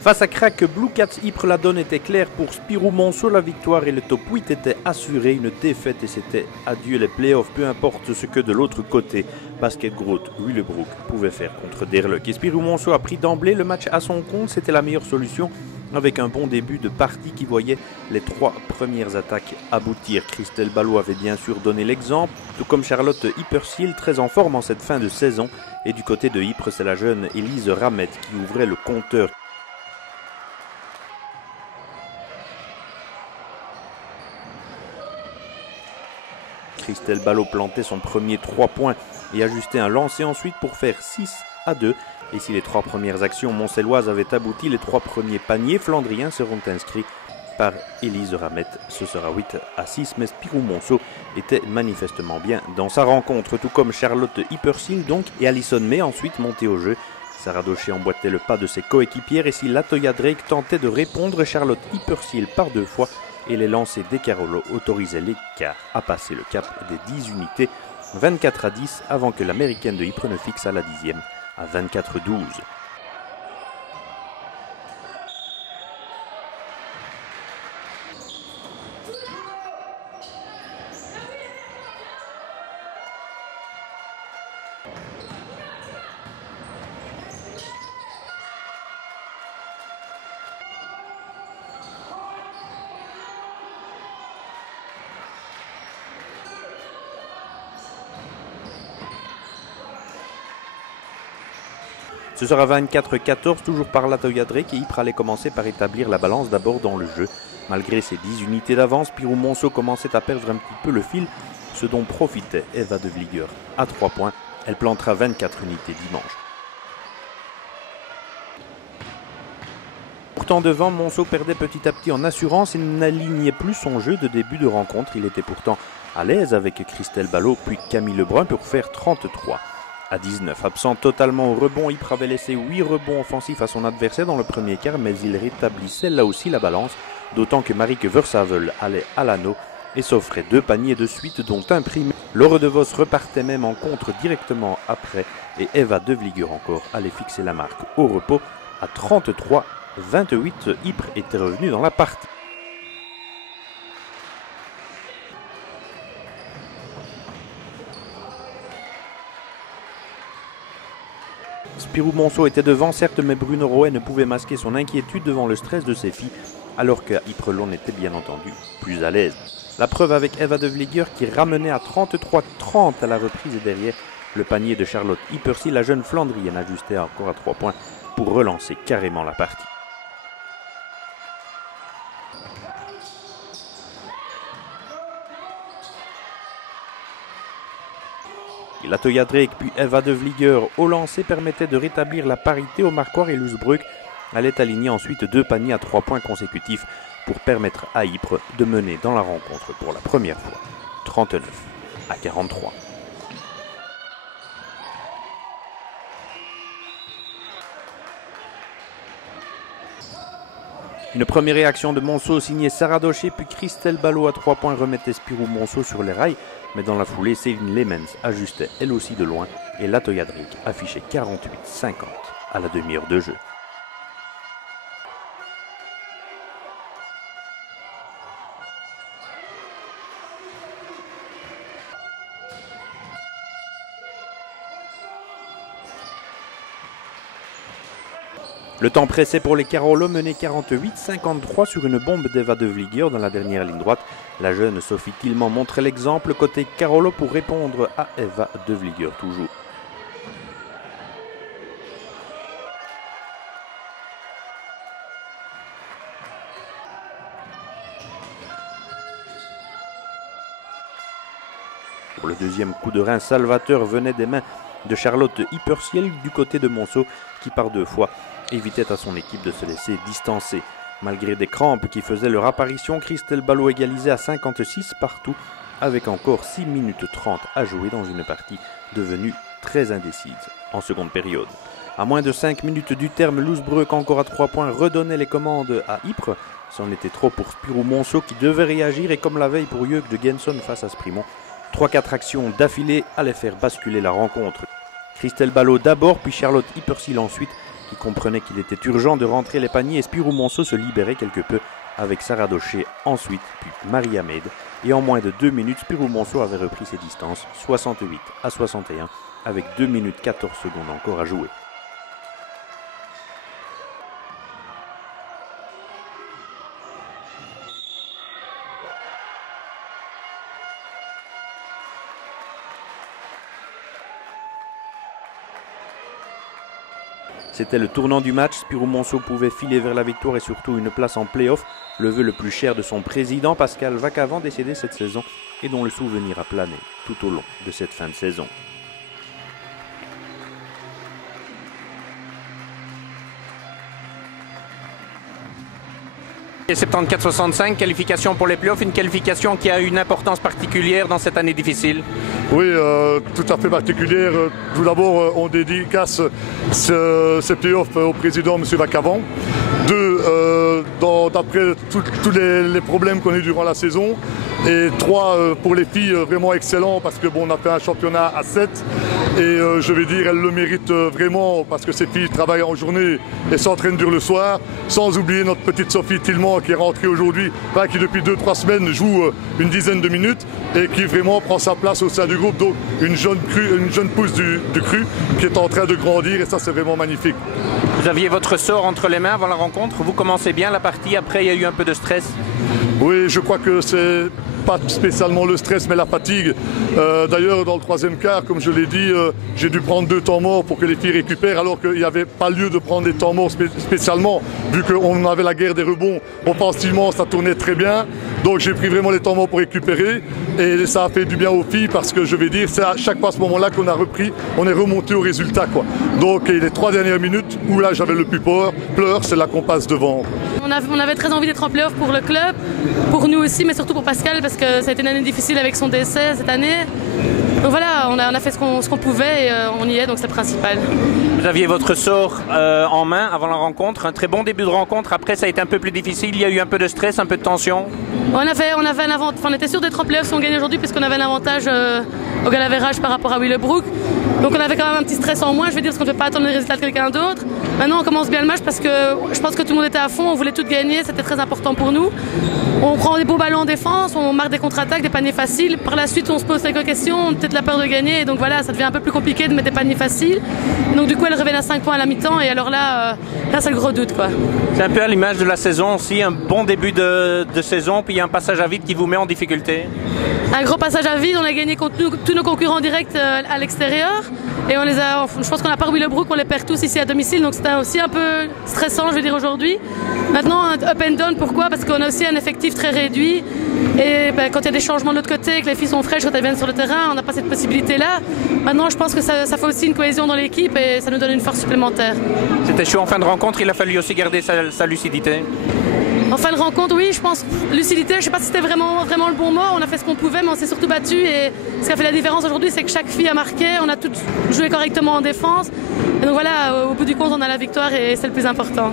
Face à Crac, Blue Cats Ypres, la donne était claire pour Spirou Monceau. La victoire et le top 8 étaient assurés. Une défaite et c'était adieu les playoffs, peu importe ce que de l'autre côté. Basket Groot, Willebroek pouvait faire contre Derleck. Et Spirou Monceau a pris d'emblée le match à son compte. C'était la meilleure solution avec un bon début de partie qui voyait les 3 premières attaques aboutir. Christelle Ballot avait bien sûr donné l'exemple, tout comme Charlotte Hypersiel, très en forme en cette fin de saison. Et du côté de Ypres, c'est la jeune Élise Ramette qui ouvrait le compteur. Christelle Ballot plantait son premier 3 points et ajustait un lancer ensuite pour faire 6-2. Et si les 3 premières actions montcelloises avaient abouti, les 3 premiers paniers flandriens seront inscrits par Élise Ramette. Ce sera 8-6, mais Spirou Monceau était manifestement bien dans sa rencontre, tout comme Charlotte Hypersiel donc et Alison May ensuite montée au jeu. Sarah Docher emboîtait le pas de ses coéquipières et si Latoya Drake tentait de répondre, Charlotte Hypersiel par 2 fois et les lancers des Carolo autorisaient les Cars à passer le cap des 10 unités, 24-10 avant que l'américaine de Ypres ne fixe à la 10e à 24-12. Ce sera 24-14, toujours par Latoya Drake et Ypres allait commencer par établir la balance d'abord dans le jeu. Malgré ses 10 unités d'avance, Spirou Monceau commençait à perdre un petit peu le fil, ce dont profitait Eva de Vlieger à 3 points. Elle plantera 24 unités dimanche. Pourtant devant, Monceau perdait petit à petit en assurance et n'alignait plus son jeu de début de rencontre. Il était pourtant à l'aise avec Christelle Ballot puis Camille Lebrun pour faire 33. À 19, absent totalement au rebond, Ypres avait laissé 8 rebonds offensifs à son adversaire dans le premier quart, mais il rétablissait là aussi la balance, d'autant que Marieke Versavel allait à l'anneau et s'offrait 2 paniers de suite, dont un primé. Laure De Vos repartait même en contre directement après, et Eva de Vlieger encore allait fixer la marque au repos. À 33-28, Ypres était revenu dans la partie. Spirou Monceau était devant, certes, mais Bruno Roet ne pouvait masquer son inquiétude devant le stress de ses filles, alors qu'à Ypres l'on était bien entendu plus à l'aise. La preuve avec Eva de Vlieger qui ramenait à 33-30 à la reprise et derrière le panier de Charlotte Hypersiel, la jeune Flandrienne ajustait encore à 3 points pour relancer carrément la partie. Latoya Drake puis Eva de Vlieger au lancer permettait de rétablir la parité au marquoir et Lusbroek allait aligner ensuite 2 paniers à 3 points consécutifs pour permettre à Ypres de mener dans la rencontre pour la première fois, 39-43. Une première réaction de Monceau signée Sarah Docher puis Christelle Ballot à 3 points remettait Spirou Monceau sur les rails, mais dans la foulée, Céline Lemens ajustait elle aussi de loin et Latoya Drake affichait 48-50 à la demi-heure de jeu. Le temps pressait pour les Carolo, mené 48-53 sur une bombe d'Eva de Vlieger dans la dernière ligne droite. La jeune Sophie Tillman montrait l'exemple côté Carolo pour répondre à Eva de Vlieger toujours. Pour le deuxième coup de rein, Salvateur venait des mains de Charlotte Hypersiel du côté de Monceau qui par 2 fois évitait à son équipe de se laisser distancer. Malgré des crampes qui faisaient leur apparition, Christelle Ballot égalisait à 56 partout avec encore 6 minutes 30 à jouer dans une partie devenue très indécise en seconde période. À moins de 5 minutes du terme, Lusbroek encore à 3 points redonnait les commandes à Ypres. C'en était trop pour Spirou Monceau qui devait réagir et comme la veille pour Jörg de Genson face à Sprimont, 3-4 actions d'affilée allaient faire basculer la rencontre. Christelle Ballot d'abord, puis Charlotte Hypersiel ensuite, qui comprenait qu'il était urgent de rentrer les paniers et Spirou Monceau se libérait quelque peu avec Sarah Docher ensuite, puis Marie Hamed. Et en moins de 2 minutes, Spirou Monceau avait repris ses distances, 68-61, avec 2 minutes 14 secondes encore à jouer. C'était le tournant du match, Spirou Monceau pouvait filer vers la victoire et surtout une place en play-off, le vœu le plus cher de son président Pascal Vacavant, décédé cette saison et dont le souvenir a plané tout au long de cette fin de saison. Et 74-65, qualification pour les playoffs, une qualification qui a une importance particulière dans cette année difficile. Oui, tout à fait particulière. Tout d'abord, on dédicace ces playoffs au président, M. Vacavant. Deux, d'après tous les problèmes qu'on a eu durant la saison. Et trois, pour les filles, vraiment excellent parce que bon, on a fait un championnat à 7. Et je vais dire, elles le méritent vraiment parce que ces filles travaillent en journée et s'entraînent dur le soir. Sans oublier notre petite Sophie Tillman qui est rentrée aujourd'hui, qui depuis 2-3 semaines joue une dizaine de minutes et qui vraiment prend sa place au sein du groupe. Donc une jeune pousse du cru qui est en train de grandir et ça c'est vraiment magnifique. Vous aviez votre sort entre les mains avant la rencontre, vous commencez bien la partie, après il y a eu un peu de stress. Oui, je crois que c'est pas spécialement le stress mais la fatigue. D'ailleurs dans le troisième quart, comme je l'ai dit, j'ai dû prendre 2 temps morts pour que les filles récupèrent alors qu'il n'y avait pas lieu de prendre des temps morts spécialement vu qu'on avait la guerre des rebonds. Offensivement ça tournait très bien, donc j'ai pris vraiment les temps morts pour récupérer et ça a fait du bien aux filles parce que je vais dire c'est à chaque fois à ce moment-là qu'on a repris, on est remonté au résultat quoi. Donc les 3 dernières minutes où là j'avais le plus peur, c'est là qu'on passe devant. On avait très envie d'être en play-off pour le club, pour nous aussi, mais surtout pour Pascal parce que ça a été une année difficile avec son décès cette année. Donc voilà, on a fait ce qu'on pouvait et on y est, donc c'est le principal. Vous aviez votre sort en main avant la rencontre, un très bon début de rencontre, après ça a été un peu plus difficile, il y a eu un peu de stress, un peu de tension. On était sûr d'être en play-off si on gagnait aujourd'hui puisqu'on avait un avantage au Galaverage par rapport à Willebroek. Donc on avait quand même un petit stress en moins, je veux dire, parce qu'on ne peut pas attendre les résultats de quelqu'un d'autre. Maintenant on commence bien le match parce que je pense que tout le monde était à fond, on voulait tout gagner, c'était très important pour nous. On prend des beaux ballons en défense, on marque des contre-attaques, des paniers faciles. Par la suite on se pose quelques questions, on a peut-être la peur de gagner, et donc voilà, ça devient un peu plus compliqué de mettre des paniers faciles. Donc du coup elle reviennent à 5 points à la mi-temps et alors là c'est le gros doute quoi. C'est un peu à l'image de la saison aussi, un bon début de saison, puis il y a un passage à vide qui vous met en difficulté. Un gros passage à vide, on a gagné contre tous nos concurrents directs à l'extérieur et je pense qu'on a pas Willebroek, on les perd tous ici à domicile, donc c'était aussi un peu stressant je veux dire aujourd'hui. Maintenant un up and down, pourquoi? Parce qu'on a aussi un effectif très réduit et quand il y a des changements de l'autre côté, que les filles sont fraîches quand elles viennent sur le terrain, on n'a pas cette possibilité là. Maintenant je pense que ça fait aussi une cohésion dans l'équipe et ça nous donne une force supplémentaire. C'était chaud en fin de rencontre, il a fallu aussi garder sa lucidité. En fin de rencontre, oui, je pense, lucidité, je ne sais pas si c'était vraiment le bon mot, on a fait ce qu'on pouvait, mais on s'est surtout battu et ce qui a fait la différence aujourd'hui, c'est que chaque fille a marqué, on a toutes joué correctement en défense. Et donc voilà, au bout du compte, on a la victoire et c'est le plus important.